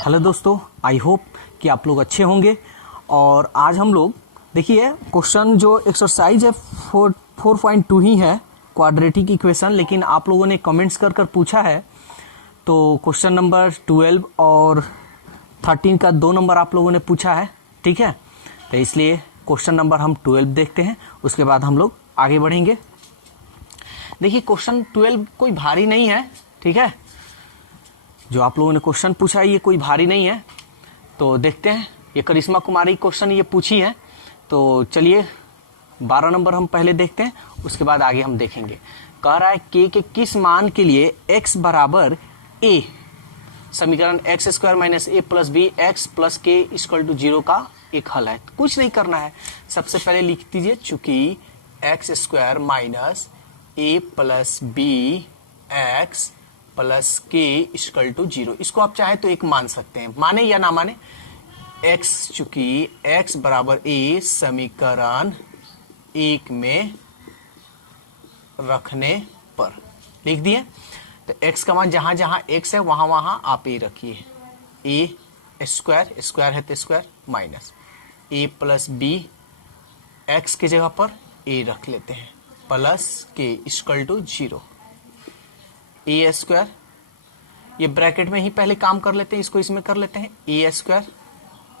Hello दोस्तों, I hope कि आप लोग अच्छे होंगे। और आज हम लोग देखिए क्वेश्चन जो एक्सरसाइज है 4.2 ही है, क्वाड्रेटिक इक्वेशन, लेकिन आप लोगों ने कमेंट्स कर कर पूछा है तो क्वेश्चन नंबर 12 और 13 का 2 नंबर आप लोगों ने पूछा है। ठीक है, तो इसलिए क्वेश्चन नंबर हम 12 देखते हैं, उसके बाद हम लोग आगे बढ़ेंगे। देखिए क्वेश्चन 12 कोई भारी नहीं है। ठीक है, जो आप लोगों ने क्वेश्चन पूछा है ये कोई भारी नहीं है। तो देखते हैं, ये करिश्मा कुमारी क्वेश्चन ये पूछी है। तो चलिए 12 नंबर हम पहले देखते हैं, उसके बाद आगे हम देखेंगे। कह रहा है के किस मान के लिए x बराबर a, समीकरण x square minus A plus B x plus K equal to 0 का एक हल है। कुछ नहीं करना है, सबसे पहले लिख दीजिए चूंकि x square minus A plus B x plus K equal to 0, इसको आप चाहे तो एक मान सकते हैं, माने या ना माने। x चूंकि x बराबर a समीकरण 1 में रखने पर लिख दिए। तो x का मान जहां जहां x है वहां वहां आप a रखिए। a स्क्वायर, स्क्वायर है तो square, minus a plus B X की जगह पर a रख लेते हैं, plus K equal to 0। A square, ये ब्रैकेट में ही पहले काम कर लेते हैं, इसको इसमें कर लेते हैं। ए स्क्वायर,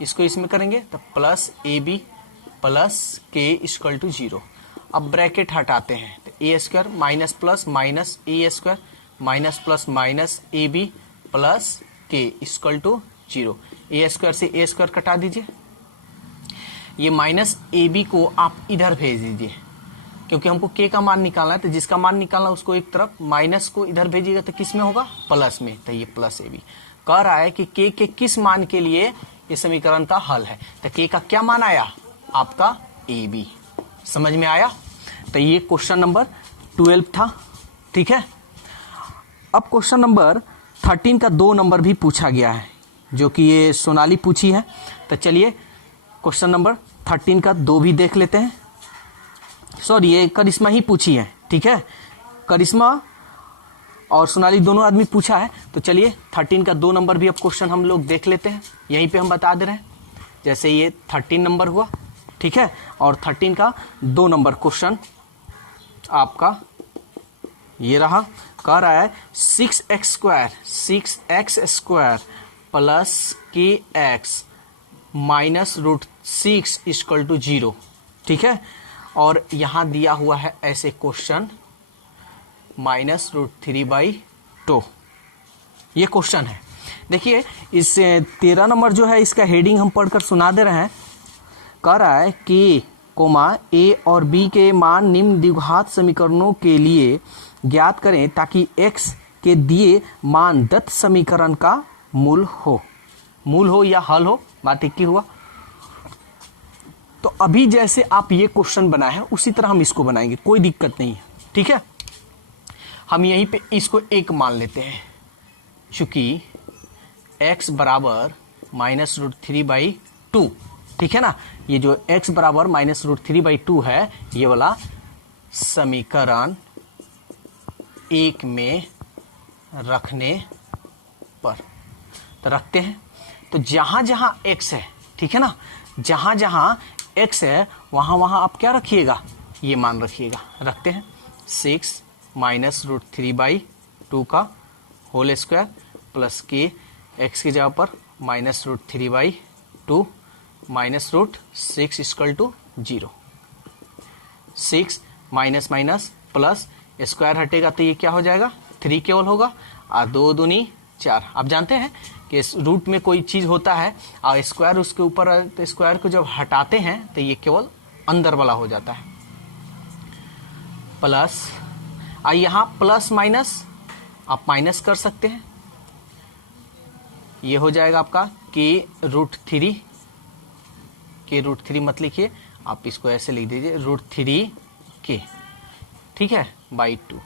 इसको इसमें करेंगे तो plus A B plus K equal to 0। अब ब्रैकेट हटाते हैं तो A square minus plus minus A square minus plus minus A B plus K equal to 0। A square से ए स्क्वायर कटा दीजिए, ये माइनस ए बी को आप इधर भेज दीजिए क्योंकि हमको के का मान निकालना है। तो जिसका मान निकालना है उसको एक तरफ, माइनस को इधर भेजिएगा तो किस में होगा, प्लस में। तो ये प्लस ए बी कह रहा है कि के किस मान के लिए ये समीकरण का हल है। तो के का क्या मान आया आपका ए बी, समझ में आया। तो ये क्वेश्चन नंबर 12 था। ठीक है, अब क्वेश्चन नंबर 13 का 2 नंबर भी पूछा गया है, जो कि ये सोनाली पूछी है। तो चलिए क्वेश्चन नंबर 13 का 2 भी देख लेते हैं। सॉरी, ये करिश्मा ही पूछी है। ठीक है, करिश्मा और सोनाली दोनों आदमी पूछा है। तो चलिए 13 का 2 नंबर भी अब क्वेश्चन हम लोग देख लेते हैं, यहीं पे हम बता दे रहे हैं। जैसे ये 13 नंबर हुआ, ठीक है, और 13 का 2 नंबर क्वेश्चन आपका ये रहा। कह रहा है 6x square plus K X minus root 6 equal to 0। ठीक है, और यहां दिया हुआ है ऐसे क्वेश्चन -√3/2, ये क्वेश्चन है। देखिए इस 13 नंबर जो है इसका हेडिंग हम पढ़कर सुना दे रहे हैं। कह रहा है कि ए और बी के मान निम्न द्विघात समीकरणों के लिए ज्ञात करें ताकि x के दिए मान दत्त समीकरण का मूल हो या हल हो, बात एक ही हुआ। तो अभी जैसे आप ये क्वेश्चन बनाए हैं उसी तरह हम इसको बनाएंगे, कोई दिक्कत नहीं है। ठीक है, हम यहीं पे इसको एक मान लेते हैं चूंकि x बराबर -√3/2। ठीक है ना, ये जो x बराबर -√3/2 है ये वाला समीकरण 1 में रखने पर, तो रखते हैं। तो जहां जहां x है, ठीक है ना, जहां जहां x है वहां वहां आप क्या रखिएगा, ये मान रखिएगा। रखते हैं 6 -√3/2 का whole square plus K X की जगह पर -√3/2 -√6 equal to 0। 6 minus minus plus, square हटेगा तो ये क्या हो जाएगा, 3 केवल होगा, और 2 दूनी 4। आप जानते हैं कि रूट में कोई चीज होता है और स्क्वायर उसके ऊपर, तो स्क्वायर को जब हटाते हैं तो ये केवल अंदर वाला हो जाता है। प्लस, और यहां प्लस माइनस आप माइनस कर सकते हैं, ये हो जाएगा आपका के √3 मत लिखिए, आप इसको ऐसे लिख दीजिए √3 के, ठीक है, /2।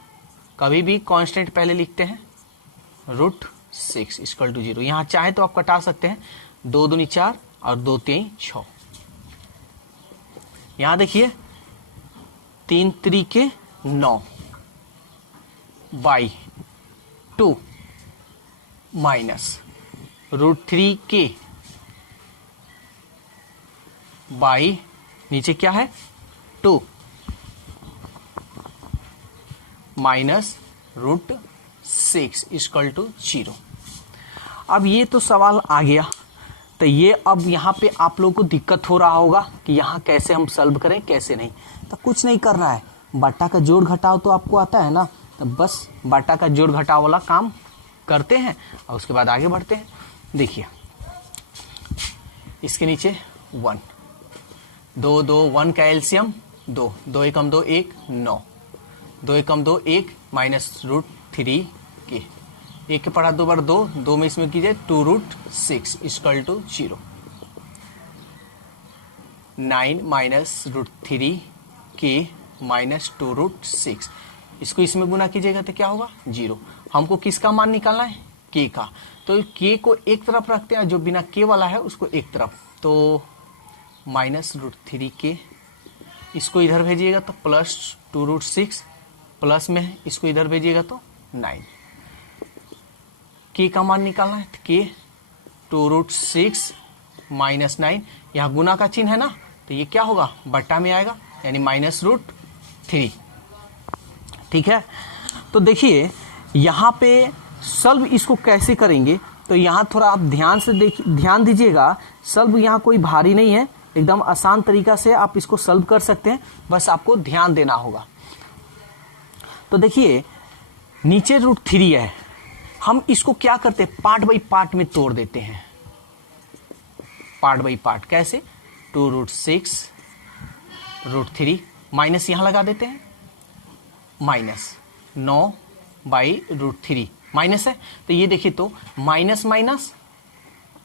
कभी भी कांस्टेंट पहले लिखते हैं, √6 इक्वल टू 0। यहां चाहे तो आप कटा सकते हैं, 2 दूनी 4 और 2 3 6। यहां देखिए 3 3 9 /2 माइनस √3k बाई नीचे क्या है 2 माइनस √6 इक्वल टू 0। अब ये तो सवाल आ गया, तो ये अब यहाँ पे आप लोगों को दिक्कत हो रहा होगा कि यहाँ कैसे हम सॉल्व करें कैसे नहीं। तो कुछ नहीं कर रहा है, बट्टा का जोड़ घटाव तो आपको आता है ना, तो बस बट्टा का जोड़ घटाव वाला काम करते हैं और उसके बाद आगे बढ़ते हैं। देखिए इसके नीचे 1 2 2 1 का एलसीएम 2 2 एकम 2 1 9 2 एकम 2 1 माइनस √3k 1 के पढ़ा 2 बार 2 2 में इसमें कीजिए 2√6 equal to 0। 9 minus √3k minus 2√6 इसको इसमें गुना कीजिएगा तो क्या होगा 0। हमको किसका मान निकालना है k का, तो k को एक तरफ रखते हैं, जो बिना k वाला है उसको एक तरफ, तो माइनस √3k इसको इधर भेजिएगा तो प्लस 2√6 प्लस में इसको इधर भेजिएगा तो 9। k का मान निकालना है, k 2√6 माइनस 9, यहाँ गुना का चिन्ह है ना, तो ये क्या होगा बट्टा में आएगा यानी माइनस √3। ठीक है, तो देखिए यहाँ पे सॉल्व इसको कैसे करेंगे, तो यहाँ थोड़ा आप ध्यान दीजिएगा। सॉल्व यहाँ कोई भारी नहीं है, एकदम आसान तरीका से आप इसको सॉल्व कर सकते हैं, बस आपको ध्यान देना होगा। तो देखिए नीचे √3 है, हम इसको क्या करते हैं पार्ट बाई पार्ट में तोड़ देते हैं, पार्ट बाई पार्ट। कैसे 2√6 √3 माइनस यहां लगा देते हैं, माइनस 9 बाई √3 माइनस है, तो ये देखिए तो माइनस माइनस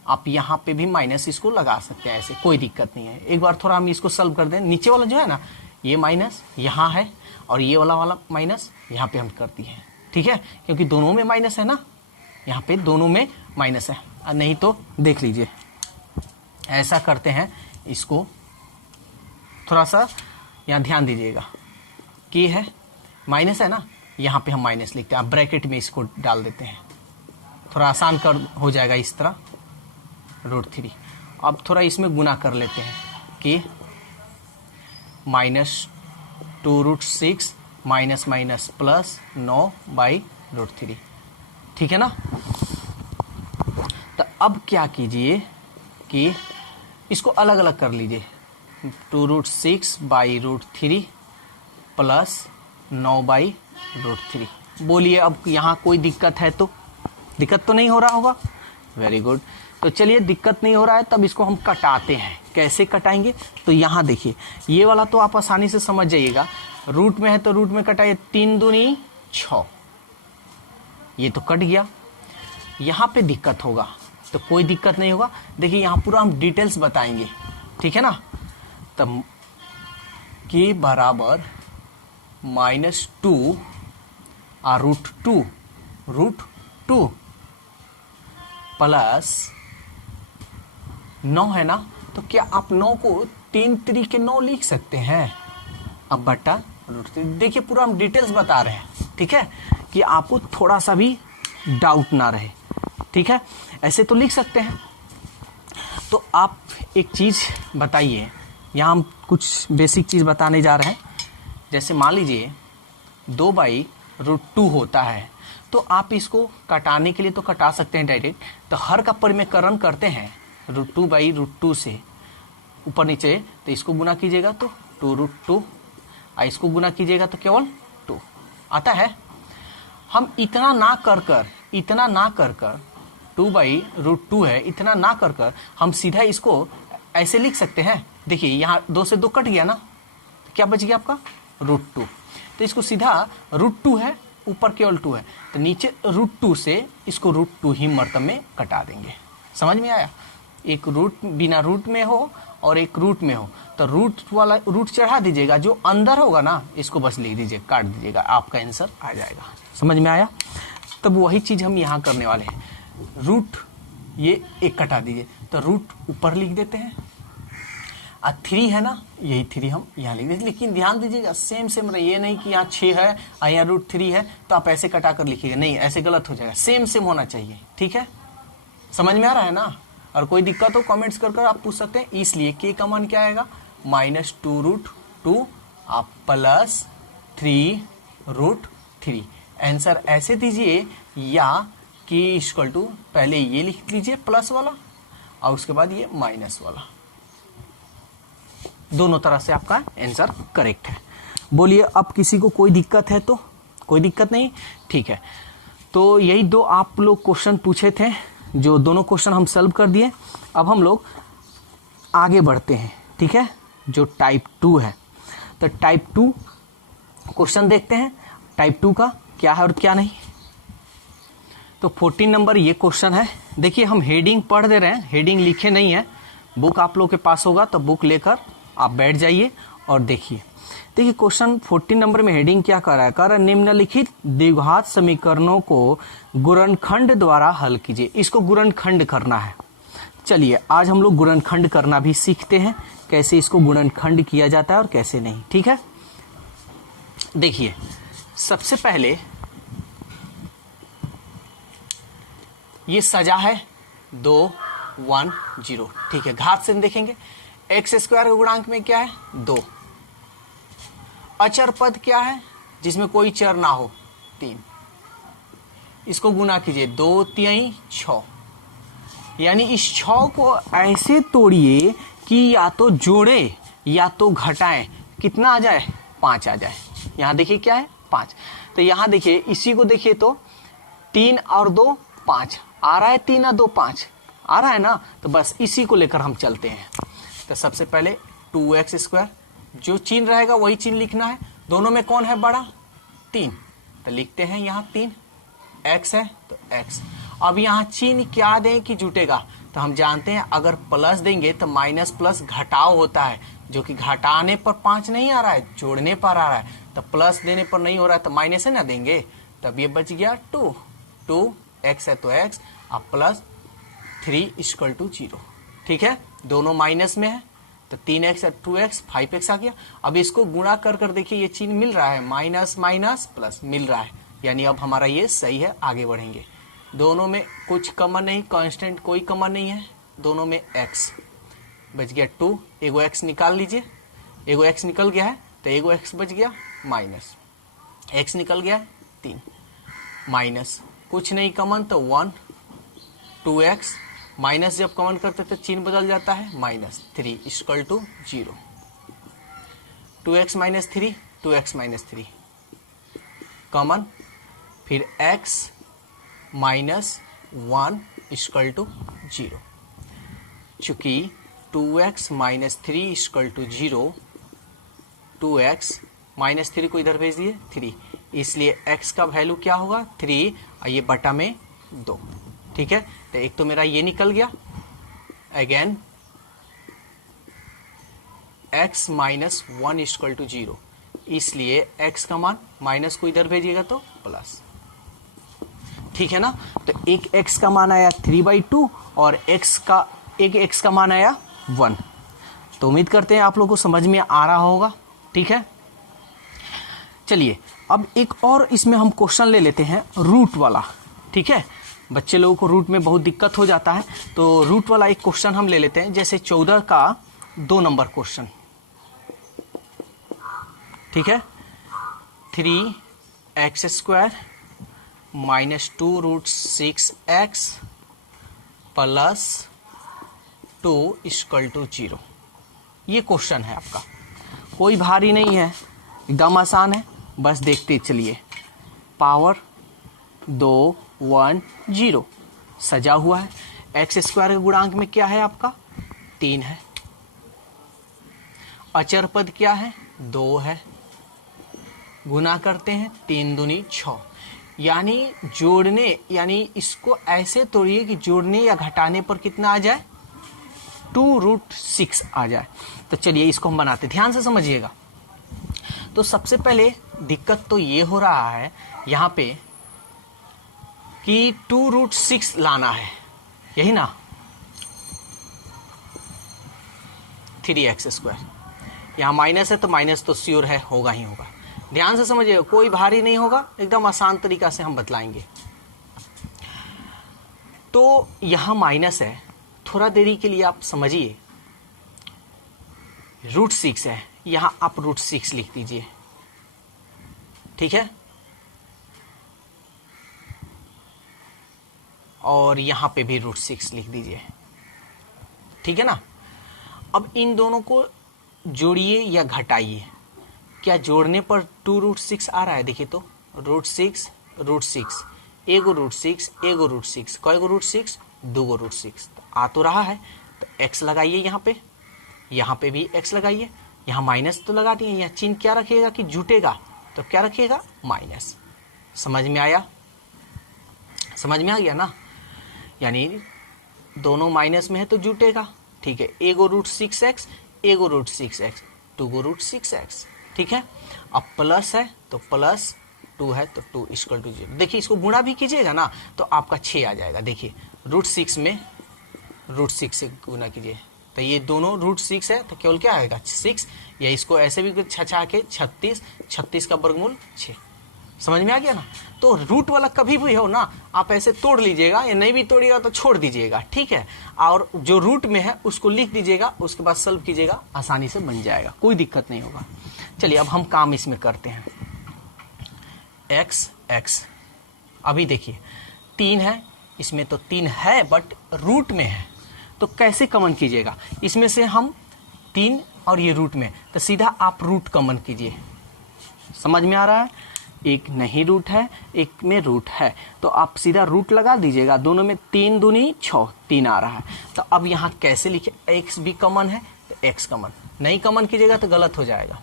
आप यहां पे भी माइनस इसको लगा सकते हैं, ऐसे कोई दिक्कत नहीं है। एक बार थोड़ा हम इसको सॉल्व कर दें, नीचे वाला जो है ना ये माइनस यहां है और ये वाला माइनस यहां पे हम करती है, ठीक है, क्योंकि दोनों में माइनस है ना, यहाँ पे दोनों में माइनस है। नहीं तो देख लीजिए ऐसा करते हैं, इसको थोड़ा सा यहाँ ध्यान दीजिएगा, k है माइनस है ना, यहाँ पे हम माइनस लिखते हैं, ब्रैकेट में इसको डाल देते हैं, थोड़ा आसान कर हो जाएगा इस तरह √3। अब थोड़ा इसमें गुना कर लेते हैं, k minus 2√6 minus minus plus 9 by √3, ठीक है ना। तो अब क्या कीजिए कि इसको अलग अलग कर लीजिए, 2√6 बाई √3 प्लस 9 बाई √3। बोलिए अब यहाँ कोई दिक्कत है तो, दिक्कत तो नहीं हो रहा होगा, वेरी गुड। तो चलिए दिक्कत नहीं हो रहा है, तब इसको हम कटाते हैं। कैसे कटाएंगे, तो यहाँ देखिए ये वाला तो आप आसानी से समझ जाइएगा, रूट में है तो रूट में कटाइए, 3 दूनी 6, ये तो कट गया। यहाँ पे दिक्कत होगा तो कोई दिक्कत नहीं होगा, देखिए यहाँ पूरा हम डिटेल्स बताएंगे, ठीक है ना। तब के बराबर -2 और √2 प्लस 9 है ना, तो क्या आप 9 को 3 3 के 9 लिख सकते हैं, अब बट्टा √3। देखिए पूरा हम डिटेल्स बता रहे हैं, ठीक है, कि आपको थोड़ा सा भी डाउट ना रहे, ठीक है, ऐसे तो लिख सकते हैं। तो आप एक चीज बताइए, यहाँ हम कुछ बेसिक चीज बताने जा रहे हैं। जैसे मान लीजिए 2 बाई √2 होता है, तो आप इसको कटाने के लिए तो कटा सकते हैं डायरेक्ट, तो हर का परिमेयकरण करते हैं √2 बाई √2 से ऊपर नीचे, तो इसको गुना कीजिएगा तो 2√2, इसको गुना कीजिएगा तो केवल 2 आता है। हम इतना ना कर 2 बाई √2 है, इतना ना कर हम सीधा इसको ऐसे लिख सकते हैं। देखिए यहाँ 2 से 2 कट गया ना, तो क्या बच गया आपका √2, तो इसको सीधा √2 है, ऊपर केवल 2 है, तो नीचे √2 से इसको √2 ही मर्तब में कटा देंगे। समझ में आया, एक रूट बिना रूट में हो और एक रूट में हो, तो रूट वाला रूट चढ़ा दीजिएगा, जो अंदर होगा ना इसको बस लिख दीजिए, काट दीजिएगा, आपका आंसर आ जाएगा। समझ में आया, तब वही चीज हम यहाँ करने वाले हैं। रूट ये एक कटा दीजिए, तो रूट ऊपर लिख देते हैं, 3 है ना, यही 3 हम यहाँ लिख देते, लेकिन ध्यान दीजिएगा सेम रहे, ये नहीं कि यहाँ 6 है और यहाँ √3 है तो आप ऐसे कटा कर लिखिएगा, नहीं ऐसे गलत हो जाएगा, सेम होना चाहिए, ठीक है। समझ में आ रहा है ना? और कोई दिक्कत हो कमेंट्स कर आप पूछ सकते हैं। इसलिए k का मान क्या आएगा, -2√2 आप प्लस 3√3। आंसर ऐसे दीजिए, या k इक्वल टू पहले ये लिख लीजिए प्लस वाला और उसके बाद ये माइनस वाला। दोनों तरह से आपका आंसर करेक्ट है। बोलिए अब किसी को कोई दिक्कत है तो? कोई दिक्कत नहीं, ठीक है। तो यही दो आप लोग क्वेश्चन पूछे थे, जो दोनों क्वेश्चन हम सॉल्व कर दिए। अब हम लोग आगे बढ़ते हैं, ठीक है, जो टाइप 2 है। तो टाइप 2 क्वेश्चन देखते हैं, टाइप 2 का क्या है और क्या नहीं। तो 14 नंबर ये क्वेश्चन है। देखिए हम हेडिंग पढ़ दे रहे हैं, हेडिंग लिखे नहीं है। बुक आप लोग के पास होगा तो बुक लेकर आप बैठ जाइए और देखिए। देखिए क्वेश्चन 14 नंबर में हेडिंग क्या कर रहा है, कह रहा है निम्नलिखित द्विघात समीकरणों को गुणनखंड द्वारा हल कीजिए। इसको गुणनखंड करना है। चलिए आज हम लोग गुणनखंड करना भी सीखते हैं, कैसे इसको गुणनखंड किया जाता है और कैसे नहीं, ठीक है। देखिए सबसे पहले ये सजा है 2 1 0, ठीक है। घात से देखेंगे, x स्क्वायर के गुणांक में क्या है 2। अचर पद क्या है जिसमें कोई चर ना हो 3। इसको गुना कीजिए 2 3 6, यानी इस 6 को ऐसे तोड़िए कि या तो जोड़े या तो घटाएं, कितना आ जाए 5 आ जाए। यहां देखिए क्या है 5। तो यहां देखिए इसी को देखिए तो 3 और 2 5 आ रहा है, 3 और 2 5 आ रहा है ना। तो बस इसी को लेकर हम चलते हैं। तो सबसे पहले 2x स्क्वायर, जो चिन्ह रहेगा वही चिन्ह लिखना है। दोनों में कौन है बड़ा 3, तो लिखते हैं यहाँ 3। x है तो x। अब यहाँ चिन्ह क्या दें कि जुटेगा, तो हम जानते हैं अगर प्लस देंगे तो माइनस प्लस घटाव होता है, जो कि घटाने पर 5 नहीं आ रहा है, जोड़ने पर आ रहा है। तो प्लस देने पर नहीं हो रहा है तो माइनस है ना देंगे, तब ये बच गया 2 x है तो x, अब प्लस 3 इक्वल टू 0, ठीक है। दोनों माइनस में है तो 3x और 2x 5x आ गया। अब इसको गुणा कर कर देखिए ये चिन्ह मिल रहा है, माइनस माइनस प्लस मिल रहा है, यानी अब हमारा ये सही है। आगे बढ़ेंगे, दोनों में कुछ कॉमन नहीं, कांस्टेंट कोई कॉमन नहीं है, दोनों में x बच गया 2। एगो x निकाल लीजिए, एगो x निकल गया है तो एगो x बच गया माइनस, x निकल गया 3 माइनस, कुछ नहीं कॉमन तो 1 2x माइनस, जब कॉमन करते तो चिन्ह बदल जाता है, -3 equal to 0। 2x minus 3 2x minus 3 common, फिर x माइनस 1 इक्वल टू 0। चूंकि 2x minus 3 equal to 0, 2x minus 3 को इधर भेज दिए 3, इसलिए x का वैल्यू क्या होगा 3 और ये बटा में 2, ठीक है। तो एक तो मेरा ये निकल गया, again x minus 1 equal to 0, इसलिए x का मान माइनस को इधर भेजिएगा तो प्लस, ठीक है ना। तो एक x का मान आया 3/2 और एक x का मान आया 1। तो उम्मीद करते हैं आप लोगों को समझ में आ रहा होगा, ठीक है। चलिए अब एक और इसमें हम क्वेश्चन ले लेते हैं रूट वाला, ठीक है। बच्चे लोगों को रूट में बहुत दिक्कत हो जाता है, तो रूट वाला एक क्वेश्चन हम ले लेते हैं, जैसे 14 का 2 नंबर क्वेश्चन, ठीक है। 3x square minus 2√6x plus 2 equal to 0, ये क्वेश्चन है आपका। कोई भारी नहीं है, एकदम आसान है, बस देखते चलिए। पावर 2 1 0 सजा हुआ है। एक्स स्क्वायर के गुणांक में क्या है आपका 3 है। अचर पद क्या है 2 है। गुना करते हैं 3 दूनी 6, यानी जोड़ने, यानी इसको ऐसे तोड़िए कि जोड़ने या घटाने पर कितना आ जाए 2√6 आ जाए। तो चलिए इसको हम बनाते, ध्यान से समझिएगा। तो सबसे पहले दिक्कत तो ये हो रहा है यहाँ पे कि 2√6 लाना है, यही ना 3x स्क्वायर, यहाँ माइनस है तो माइनस तो श्योर है, होगा ही होगा। ध्यान से समझिएगा, कोई भारी नहीं होगा, एकदम आसान तरीका से हम बतलाएंगे। तो यहां माइनस है, थोड़ा देरी के लिए आप समझिए। √6 है, यहां आप √6 लिख दीजिए, ठीक है। और यहां पे भी √6 लिख दीजिए, ठीक है ना। अब इन दोनों को जोड़िए या घटाइए। क्या जोड़ने पर 2√6 आ रहा है? देखिए तो √6 √6, एगो √6 एगो √6, कईगो √6? 2 √6, तो आ तो रहा है। तो x लगाइए यहाँ पे भी x लगाइए। यहाँ माइनस तो लगा दिए, यहाँ चिन्ह क्या रखिएगा कि जुटेगा, तो क्या रखिएगा? माइनस। समझ में आया? समझ में आ गया ना। यानी दोनों माइनस में है तो जुटेगा, ठीक है। एगो √6x एगो √6x, 2 √6x, ठीक है। अब प्लस है तो प्लस 2 है तो 2 = 0। देखिए इसको गुणा भी कीजिएगा ना तो आपका 6 आ जाएगा। देखिए √6 में √6 से गुना कीजिए तो ये दोनों √6 है तो केवल क्या आएगा? 6, या इसको ऐसे भी छछा के 36 का वर्गमूल 6। समझ में आ गया ना। तो रूट वाला कभी भी हो ना, आप ऐसे तोड़ लीजिएगा, या नहीं भी तोड़िएगा तो छोड़ दीजिएगा, ठीक है। और जो रूट में है उसको लिख दीजिएगा, उसके बाद सॉल्व कीजिएगा, आसानी से बन जाएगा, कोई दिक्कत नहीं होगा। चलिए अब हम काम इसमें करते हैं। x अभी देखिए 3 है, इसमें तो 3 है बट रूट में है, तो कैसे कॉमन कीजिएगा? इसमें से हम 3 और ये रूट में, तो सीधा आप रूट कॉमन कीजिए। समझ में आ रहा है? एक नहीं रूट है, एक में रूट है, तो आप सीधा रूट लगा दीजिएगा। दोनों में 3 दूनी 6, 3 आ रहा है। तो अब यहाँ कैसे लिखे? x भी कॉमन है तो x कॉमन, नहीं कॉमन कीजिएगा तो गलत हो जाएगा।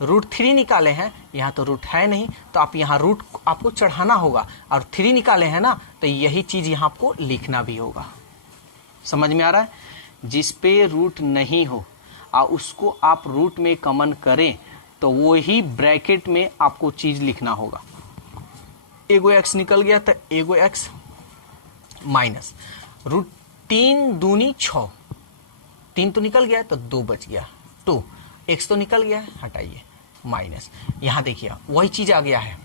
√3 निकाले हैं, यहाँ तो रूट है नहीं, तो आप यहाँ रूट आपको चढ़ाना होगा, और 3 निकाले हैं ना, तो यही चीज यहाँ आपको लिखना भी होगा। समझ में आ रहा है? जिस पे रूट नहीं हो और उसको आप रूट में कॉमन करें तो वो ही ब्रैकेट में आपको चीज लिखना होगा। एगो x निकल गया तो एगो x माइनस √3 दूनी 6, 3 तो निकल गया तो 2 बच गया, 2 x तो निकल गया है, हटाइए माइनस। यहां देखिए वही चीज आ गया है,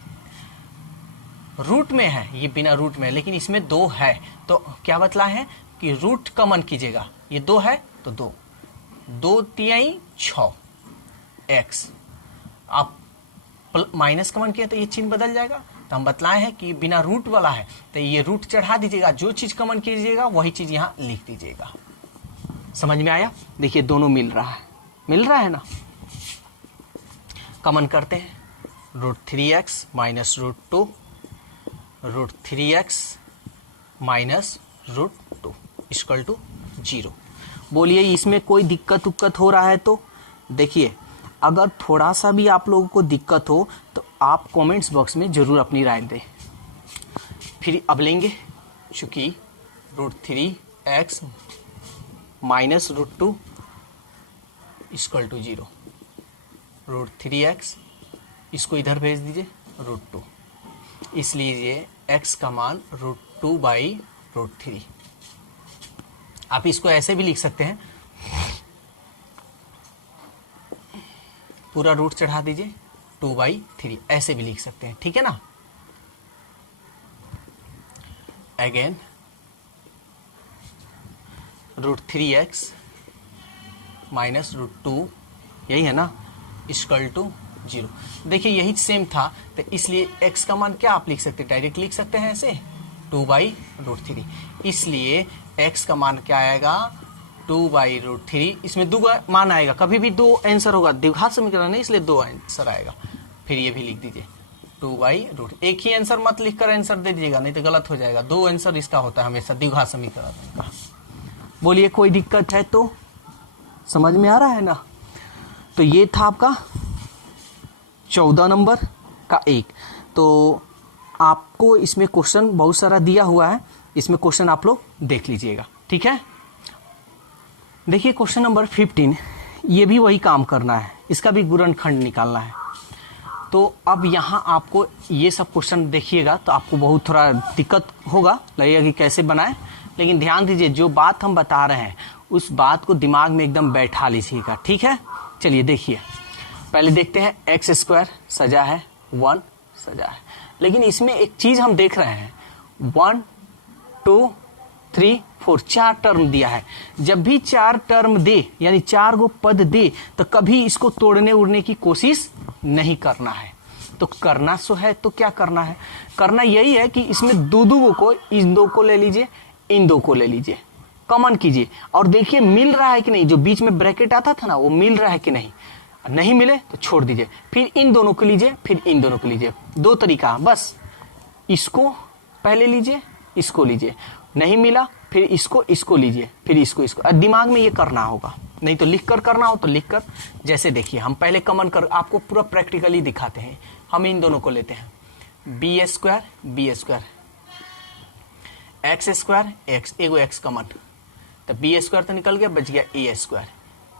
रूट में है, ये बिना रूट में, लेकिन इसमें 2 है, तो क्या बतला है कि रूट कॉमन कीजिएगा। ये 2 है तो 2 3 6 x, आप माइनस कॉमन किया तो ये चिन्ह बदल जाएगा। तो हम बतलाए हैं कि बिना रूट वाला है तो ये रूट चढ़ा दीजिएगा, जो चीज कॉमन कीजिएगा वही चीज यहाँ लिख दीजिएगा। समझ में आया? देखिए दोनों मिल रहा है ना। कॉमन करते हैं, √3x माइनस √2, √3x माइनस √2 = 0। बोलिए इसमें कोई दिक्कत हो रहा है तो? देखिए अगर थोड़ा सा भी आप लोगों को दिक्कत हो तो आप कमेंट्स बॉक्स में जरूर अपनी राय दें। फिर अब लेंगे, चूंकि √3x माइनस √2 = 0, √3x इसको इधर भेज दीजिए √2, इसलिए ये x का मान √2/√3। आप इसको ऐसे भी लिख सकते हैं, पूरा रूट चढ़ा दीजिए 2/3, ऐसे भी लिख सकते हैं, ठीक है ना। अगेन √3x माइनस √2, यही है ना, = 0। देखिए यही सेम था, तो इसलिए x का मान क्या आप लिख सकते हैं? डायरेक्ट लिख सकते हैं ऐसे 2/√3। इसलिए x का मान क्या आएगा? 2/√3। इसमें 2 मान आएगा, कभी भी 2 आंसर होगा, द्विघात समीकरण है इसलिए 2 आंसर आएगा। फिर ये भी लिख दीजिए 2/√, एक ही आंसर मत लिखकर आंसर दे दीजिएगा, नहीं तो गलत हो जाएगा। 2 आंसर इसका होता है हमेशा द्विघात समीकरण का। बोलिए कोई दिक्कत है तो? समझ में आ रहा है ना। तो ये था आपका 14 नंबर का एक। तो आपको इसमें क्वेश्चन बहुत सारा दिया हुआ है, इसमें क्वेश्चन आप लोग देख लीजिएगा, ठीक है। देखिए क्वेश्चन नंबर 15, ये भी वही काम करना है, इसका भी गुणनखंड निकालना है। तो अब यहाँ आपको ये सब क्वेश्चन देखिएगा तो आपको बहुत थोड़ा दिक्कत होगा, लगेगा कि कैसे बनाए, लेकिन ध्यान दीजिए जो बात हम बता रहे हैं उस बात को दिमाग में एकदम बैठा लीजिएगा, ठीक है। चलिए देखिए, पहले देखते हैं x² सजा है, 1 सजा है, लेकिन इसमें एक चीज हम देख रहे हैं 1 2 3 4 4 टर्म दिया है। जब भी 4 टर्म दे यानी 4 गो पद दे तो कभी इसको तोड़ने उड़ने की कोशिश नहीं करना है। तो करना सो है तो क्या करना है, करना यही है कि इसमें दो दो को, इन दो को ले लीजिए, इन दो को ले लीजिए, कॉमन कीजिए और देखिए मिल रहा है कि नहीं। जो बीच में ब्रैकेट आता था ना वो मिल रहा है कि नहीं, नहीं मिले तो छोड़ दीजिए। फिर इन दोनों को लीजिए, फिर इन दोनों को लीजिए। दो तरीका बस, इसको पहले लीजिए, इसको लीजिए, नहीं मिला फिर इसको लीजिए, फिर इसको। दिमाग में ये करना होगा, नहीं तो लिख कर करना हो तो लिख कर। जैसे देखिए हम पहले कॉमन कर आपको पूरा प्रैक्टिकली दिखाते हैं। हम इन दोनों को लेते हैं, B square X square X, एगो एक्स कॉमन, तो बी स्क्वायर तो निकल गया, बच गया ए स्क्वायर,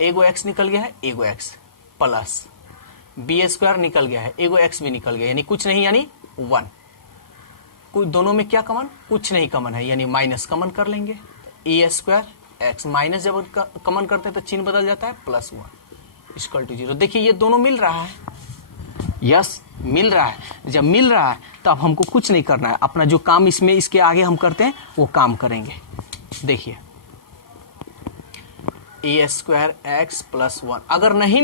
एगो एक्स निकल गया है, एगो एक्स प्लस बी स्क्वायर निकल गया है, एगो एक्स भी निकल गया, यानी कुछ नहीं यानी 1। कुछ दोनों में क्या कॉमन, कुछ नहीं कॉमन है यानी माइनस कॉमन कर लेंगे। ए स्क्वायर एक्स माइनस जब कॉमन करते हैं तो चिन्ह बदल जाता है, +1 इक्वल टू 0। देखिए ये दोनों मिल रहा है, यस मिल रहा है। जब मिल रहा है तो अब हमको कुछ नहीं करना है, अपना जो काम इसमें इसके आगे हम करते हैं वो काम करेंगे। देखिए ए स्क्वायर एक्स +1, अगर नहीं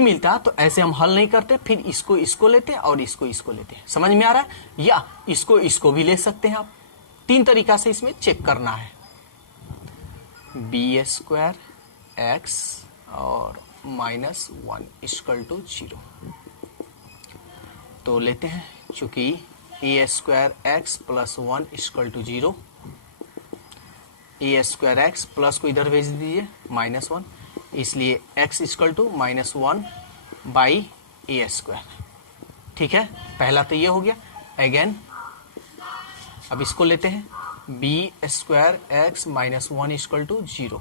मिलता तो ऐसे हम हल नहीं करते, फिर इसको लेते हैं और इसको लेते हैं। समझ में आ रहा है, या इसको भी ले सकते हैं आप। 3 तरीका से इसमें चेक करना है। बी स्क्वायर एक्स और -1 इक्वल टू 0 तो लेते हैं, चूंकि A square X +1 equal to 0, A square X plus को इधर भेज दीजिए -1, इसलिए x equal to -1 by A square. ठीक है, पहला तो ये हो गया। अगेन अब इसको लेते हैं, B square X -1 equal to 0,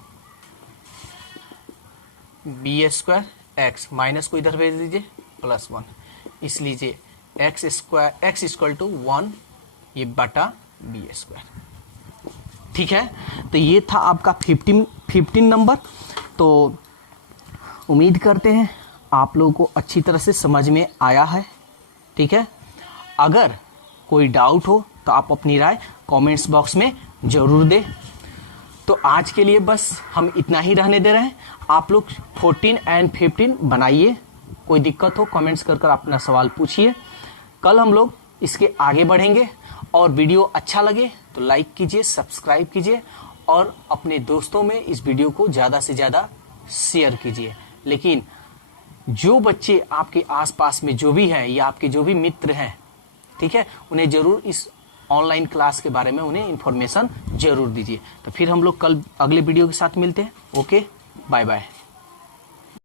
B square X minus को इधर भेज दीजिए +1, इसलिए X square X equal to 1 ये बटा बी स्क्वायर। ठीक है, तो ये था आपका 15 नंबर। तो उम्मीद करते हैं आप लोगों को अच्छी तरह से समझ में आया है। ठीक है, अगर कोई डाउट हो तो आप अपनी राय कमेंट्स बॉक्स में जरूर दें। तो आज के लिए बस हम इतना ही रहने दे रहे हैं। आप लोग 14 और 15 बनाइए, कोई दिक्कत हो कमेंट्स कर अपना सवाल पूछिए। कल हम लोग इसके आगे बढ़ेंगे, और वीडियो अच्छा लगे तो लाइक कीजिए, सब्सक्राइब कीजिए और अपने दोस्तों में इस वीडियो को ज़्यादा से ज़्यादा शेयर कीजिए। लेकिन जो बच्चे आपके आसपास में जो भी हैं या आपके जो भी मित्र हैं, ठीक है, उन्हें जरूर इस ऑनलाइन क्लास के बारे में उन्हें इन्फॉर्मेशन जरूर दीजिए। तो फिर हम लोग कल अगले वीडियो के साथ मिलते हैं। Okay, bye bye.